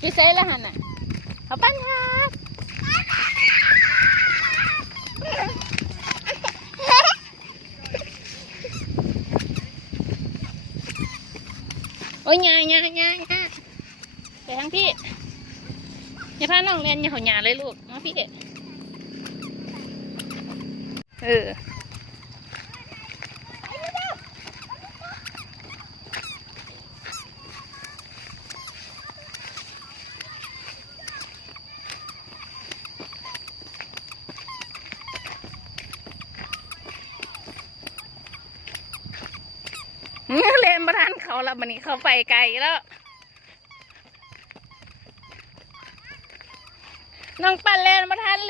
พี่เซ่ละหันน่ะขาปั้นฮักโอ้ยงายงายงายงายไปทางพี่อย่าพาน้องเรียนอย่าเขาหยาเลยลูกมาพี่เออ เล่นมานเขาแล้วมันนี้เขาไปไกลแล้ว น้องปันเล่นมานแล้ว